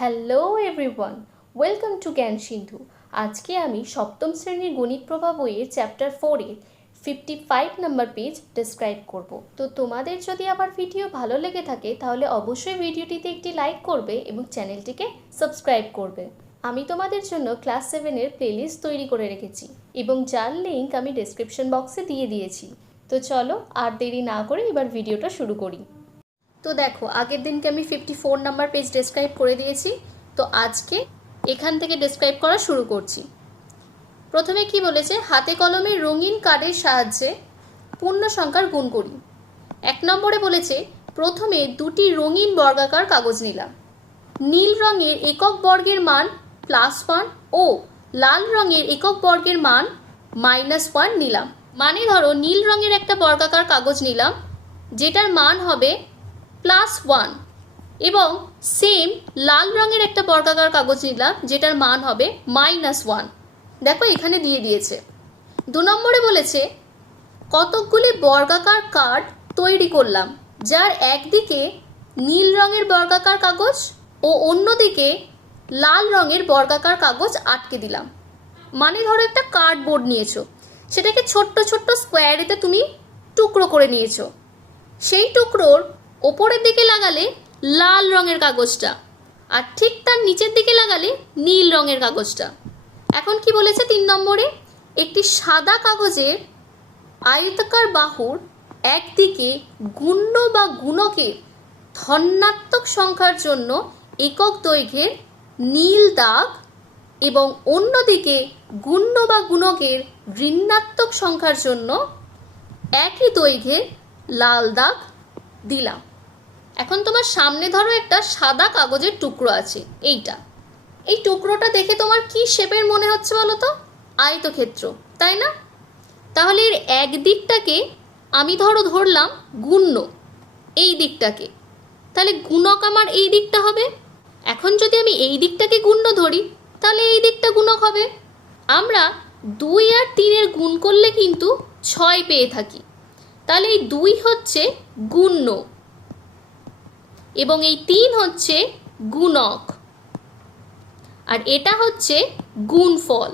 Hello everyone, welcome to জ্ঞান সিন্ধু। আজকে আমি সপ্তম শ্রেণির গণিত প্রভা বইয়ের চ্যাপ্টার ফোরের fifty five number page describe করব। তো তোমাদের যদি আমার ভিডিও ভালো লেগে থাকে, তাহলে অবশ্যই ভিডিওটিতে একটি লাইক করবে এবং চ্যানেলটিকে সাবস্ক্রাইব করবে। আমি তোমাদের জন্য ক্লাস সেভেনের প্লেলিস্ট তৈরি করে রেখেছি এবং যার লিঙ্ক আমি ডেসক্রিপশন বক্সে দিয়ে দিয়েছি। তো চলো আর দেরি না করে এবার ভিডিওটা শুরু করি। তো দেখো, আগের দিনকে আমি fifty four number page describe করে দিয়েছি। তো আজকে এখান থেকে ডেসক্রাইব করা শুরু করছি। প্রথমে কি বলেছে? হাতে কলমে রঙিন কার্ডের সাহায্যে পূর্ণ সংখ্যার গুণ করি। এক নম্বরে বলেছে, প্রথমে দুটি রঙিন বর্গাকার কাগজ নিলাম। নীল রঙের একক বর্গের মান প্লাস ওয়ান ও লাল রঙের একক বর্গের মান মাইনাস ওয়ান নিলাম। মানে ধরো, নীল রঙের একটা বর্গাকার কাগজ নিলাম, যেটার মান হবে প্লাস ওয়ান। এবং সেম লাল রঙের একটা বর্গাকার কাগজ নিলাম, যেটার মান হবে মাইনাস ওয়ান দেখো এখানে দিয়ে দিয়েছে। দু নম্বরে বলেছে, কতকগুলি বর্গাকার কার্ড তৈরি করলাম, যার একদিকে নীল রঙের বর্গাকার কাগজ ও অন্যদিকে লাল রঙের বর্গাকার কাগজ আটকে দিলাম। মানে ধরো একটা কার্ডবোর্ড নিয়েছো। সেটাকে ছোট্ট ছোট্ট স্কোয়ারেতে তুমি টুকরো করে নিয়েছো। সেই টুকরোর ওপরের দিকে লাগালে লাল রঙের কাগজটা আর ঠিক তার নিচের দিকে লাগালে নীল রঙের কাগজটা। এখন কি বলেছে তিন নম্বরে? একটি সাদা কাগজের আয়তাকার বাহুর একদিকে গুণ্য বা গুণকের ধনাত্মক সংখ্যার জন্য একক দৈর্ঘ্যের নীল দাগ এবং অন্যদিকে গুণ্য বা গুণকের ঋণাত্মক সংখ্যার জন্য একই দৈর্ঘ্যের লাল দাগ দিলাম। এখন তোমার সামনে ধরো একটা সাদা কাগজের টুকরো আছে, এইটা। এই টুকরোটা দেখে তোমার কি শেপের মনে হচ্ছে বলো তো? আয়তক্ষেত্র, তাই না? তাহলে এর এক দিকটাকে আমি ধরো ধরলাম গুণ্য, এই দিকটাকে। তাহলে গুণক আমার এই দিকটা হবে? এখন যদি আমি এই দিকটাকে গুণ্য ধরি, তাহলে এই দিকটা গুণক হবে। আমরা দুই আর তিনের গুণ করলে কিন্তু ছয় পেয়ে থাকি। তাহলে এই দুই হচ্ছে গুণ্য। এবং এই তিন হচ্ছে গুণক। আর এটা হচ্ছে গুণফল।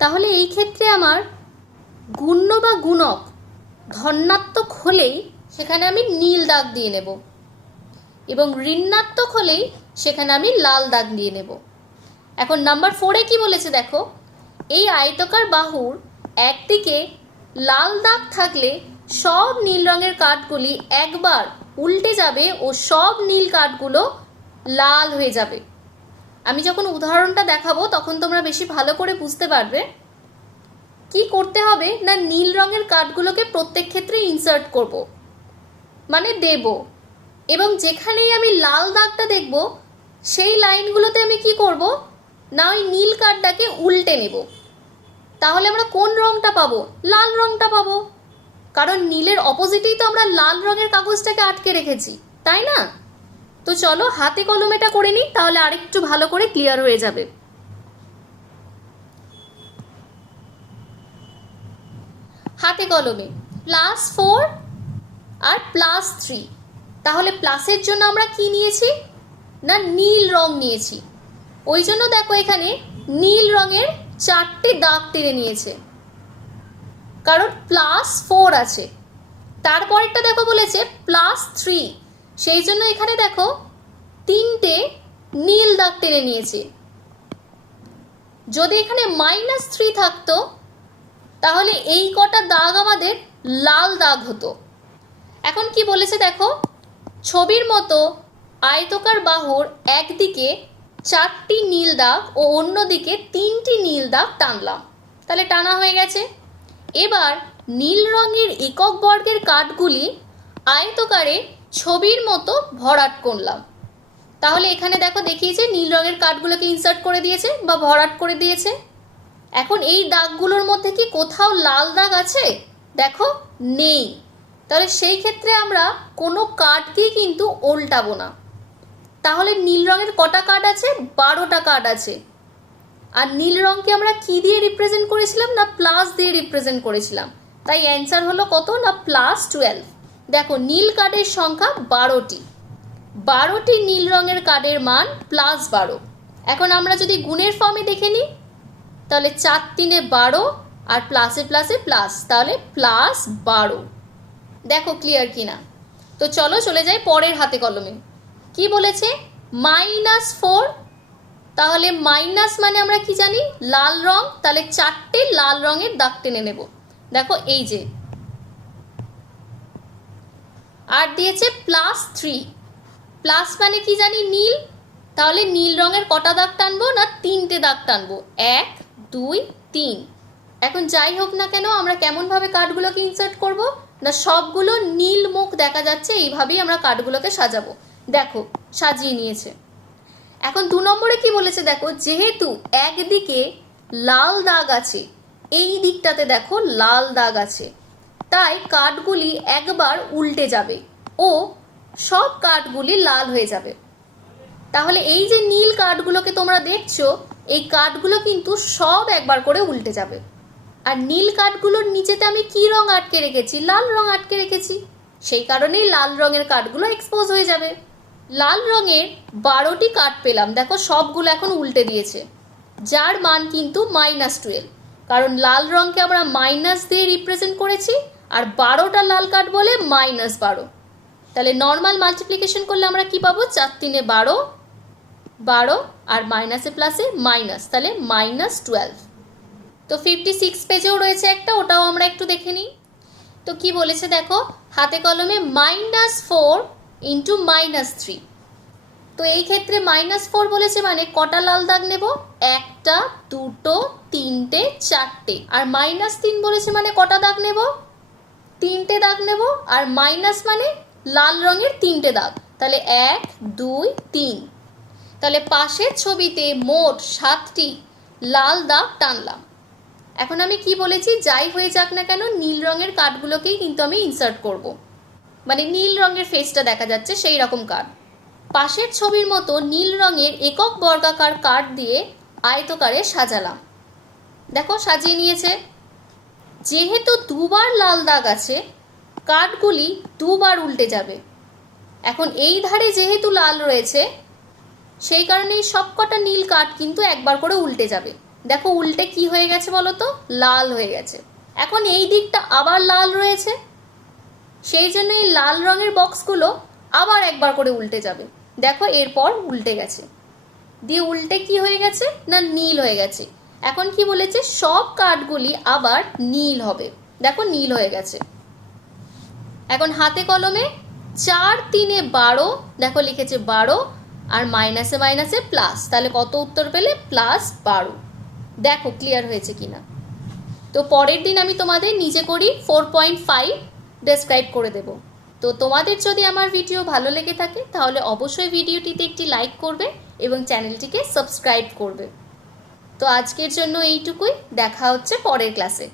তাহলে এই ক্ষেত্রে আমার গুণ্য বা গুণক ধনাত্মক হলেই সেখানে আমি নীল দাগ দিয়ে নেব এবং ঋণাত্মক হলেই সেখানে আমি লাল দাগ দিয়ে নেব। এখন নাম্বার ফোরে কি বলেছে দেখো? এই আয়তকার বাহুর একদিকে লাল দাগ থাকলে সব নীল রঙের কাঠগুলি একবার উল্টে যাবে ও সব নীল কাঠগুলো লাল হয়ে যাবে। আমি যখন উদাহরণটা দেখাবো, তখন তোমরা বেশি ভালো করে বুঝতে পারবে কি করতে হবে না নীল রঙের কাঠগুলোকে প্রত্যেক ক্ষেত্রে ইনসার্ট করব। মানে দেব। এবং যেখানেই আমি লাল দাগটা দেখব, সেই লাইনগুলোতে আমি কি করব? না ওই নীল কাঠটাকে উল্টে নেব। তাহলে আমরা কোন রংটা পাবো? লাল রংটা পাবো। কারণ নীলের অপোজিটেই তো আমরা লাল রঙের কাগজটাকে আটকে রেখেছি, তাই না? তো চলো হাতে কলমেটা করে নিই, তাহলে আরেকটু ভালো করে ক্লিয়ার হয়ে যাবে। হাতে কলমে প্লাস ফোর আর প্লাস থ্রি তাহলে প্লাসের জন্য আমরা কি নিয়েছি? না, নীল রং নিয়েছি। ওই জন্য দেখো এখানে নীল রঙের চারটে দাগ টেনে নিয়েছে। কারণ প্লাস ফোর আছে। তারপরেরটা দেখো বলেছে প্লাস থ্রি সেই জন্য এখানে দেখো তিনটে নীল দাগ টেনে নিয়েছে। যদি এখানে মাইনাস থ্রি থাকতো, তাহলে এই কটা দাগ আমাদের লাল দাগ হতো। এখন কি বলেছে দেখো, ছবির মতো আয়তকার বাহুর একদিকে চারটি নীল দাগ ও অন্যদিকে তিনটি নীল দাগ টানলাম। তাহলে টানা হয়ে গেছে। এবার নীল রঙের একক বর্গের কাঠগুলি আয়তকারে ছবির মতো ভরাট করলাম। তাহলে এখানে দেখো দেখিয়েছে নীল রঙের কাঠগুলোকে ইনসার্ট করে দিয়েছে বা ভরাট করে দিয়েছে। এখন এই দাগগুলোর মধ্যে কি কোথাও লাল দাগ আছে? দেখো, নেই। তাহলে সেই ক্ষেত্রে আমরা কোনো কার্ডকেই কিন্তু উল্টাবো না। তাহলে নীল রঙের কটা কাঠ আছে? বারোটা কাঠ আছে। আর নীল রঙকে আমরা কি দিয়ে রিপ্রেজেন্ট করেছিলাম? না প্লাস দিয়ে রিপ্রেজেন্ট করেছিলাম? তাই অ্যান্সার হলো কত? না প্লাস টুয়েলভ দেখো, নীল কার্ডের সংখ্যা বারোটি। বারোটি নীল রঙের কার্ডের মান প্লাস বারো। এখন আমরা যদি গুণের ফর্মে দেখে নিই, তাহলে চার তিনে বারো আর প্লাসে প্লাসে প্লাস তাহলে প্লাস বারো। দেখো ক্লিয়ার কিনা তো চলো চলে যাই পরের হাতে কলমে। কি বলেছে? মাইনাস ফোর তাহলে মাইনাস মানে আমরা কি জানি? লাল রং। তাহলে চারটে লাল রঙের দাগ টেনে নেব। দেখো এই যে। আর দিয়েছে প্লাস থ্রি প্লাস মানে কি জানি? নীল। তাহলে নীল রঙের কটা দাগ টানবো না তিনটে দাগ টানবো? এক, দুই, তিন। এখন যাই হোক না কেন, আমরা কেমনভাবে কার্ডগুলোকে ইনসার্ট করব? না, সবগুলো নীল মুখ দেখা যাচ্ছে, এইভাবেই আমরা কার্ডগুলোকে সাজাবো। দেখো, সাজিয়ে নিয়েছে। এখন দু নম্বরে কি বলেছে দেখো, যেহেতু একদিকে লাল দাগ আছে, এই দিকটাতে দেখো লাল দাগ আছে, তাই কাঠগুলি একবার উল্টে যাবে ও সব কাঠগুলি লাল হয়ে যাবে। তাহলে এই যে নীল কাঠগুলোকে তোমরা দেখছ, এই কাঠগুলো কিন্তু সব একবার করে উল্টে যাবে। আর নীল কাঠগুলোর নিচেতে আমি কি রং আটকে রেখেছি? লাল রং আটকে রেখেছি। সেই কারণেই লাল রঙের কাঠগুলো এক্সপোজ হয়ে যাবে। লাল রঙের বারোটি কার্ড পেলাম। দেখো, সবগুলো এখন উল্টে দিয়েছে। যার মান কিন্তু মাইনাস টুয়েলভ কারণ লাল রঙকে আমরা মাইনাস দিয়ে রিপ্রেজেন্ট করেছি, আর বারোটা লাল কার্ড বলে মাইনাস বারো। তাহলে নর্মাল মাল্টিপ্লিকেশন করলে আমরা কি পাবো? চার তিনে বারো বারো, আর মাইনাসে প্লাসে মাইনাস তাহলে মাইনাস টুয়েলভ তো ফিফটি সিক্স পেজেও রয়েছে একটা, ওটাও আমরা একটু দেখে নিই। তো কি বলেছে দেখো? হাতে কলমে minus four into minus three তো এই ক্ষেত্রে মাইনাস ফোর বলেছে মানে কটা লাল দাগ নেব? একটা, দুটো, তিনটে, চারটে। আর মাইনাস তিন বলেছে মানে কটা দাগ নেব? তিনটে দাগ নেব। আর মাইনাস মানে লাল রঙের তিনটে দাগ। তাহলে এক, দুই, তিন। তাহলে পাশের ছবিতে মোট সাতটি লাল দাগ টানলাম। এখন আমি কি বলেছি? যাই হয়ে যাক না কেন, নীল রঙের কার্ডগুলোকেই কিন্তু আমি ইনসার্ট করব। মানে নীল রঙের ফেসটা দেখা যাচ্ছে সেই রকম কার্ড পাশের ছবির মতো নীল রঙের একক বর্গাকার কার্ড দিয়ে আয়তকারে সাজালাম। দেখো, সাজিয়ে নিয়েছে। যেহেতু দুবার লাল দাগ আছে কার্ডগুলি দুবার উল্টে যাবে। এখন এই ধারে যেহেতু লাল রয়েছে, সেই কারণেই সবকটা নীল কার্ড কিন্তু একবার করে উল্টে যাবে। দেখো, উল্টে কি হয়ে গেছে বলো তো? লাল হয়ে গেছে। এখন এই দিকটা আবার লাল রয়েছে। সেই জন্য এই লাল রঙের বক্সগুলো আবার একবার করে উল্টে যাবে। দেখো, এরপর উল্টে গেছে। দিয়ে উল্টে কি হয়ে গেছে? না, নীল হয়ে গেছে। এখন কি বলেছে? সব কার্ডগুলি আবার নীল হবে। দেখো, নীল হয়ে গেছে। এখন হাতে কলমে চার তিনে বারো, দেখো, লিখেছে বারো আর মাইনাসে মাইনাসে প্লাস। তাহলে কত উত্তর পেলে? প্লাস বারো। দেখো, ক্লিয়ার হয়েছে কিনা। তো পরের দিন আমি তোমাদের নিজে করি ফোর পয়েন্ট ফাইভ ডেসক্রাইব করে দেব। তো তোমাদের যদি আমার ভিডিও ভালো লেগে থাকে, তাহলে অবশ্যই ভিডিওটিতে একটি লাইক করবে এবং চ্যানেলটিকে সাবস্ক্রাইব করবে। তো আজকের জন্য এইটুকুই, দেখা হচ্ছে পরের ক্লাসে